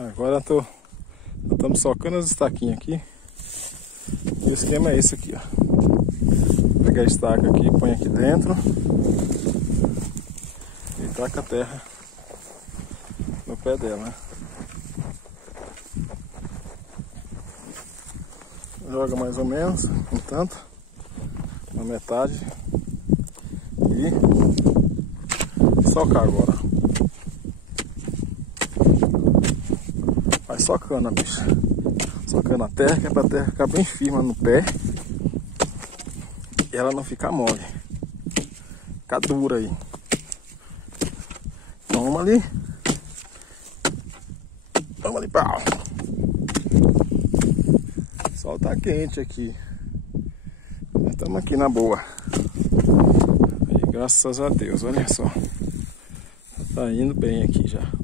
Agora nós estamos socando as estaquinhas aqui. E o esquema é esse aqui, ó. Pega a estaca aqui, põe aqui dentro e taca a terra no pé dela. Joga mais ou menos, um tanto, na metade e socar agora. Vai socando a bicha, socando a terra, que é pra terra ficar bem firme no pé e ela não ficar mole, ficar dura aí. Toma ali, pau. O sol tá quente aqui, nós estamos aqui na boa. E graças a Deus, olha só, tá indo bem aqui já.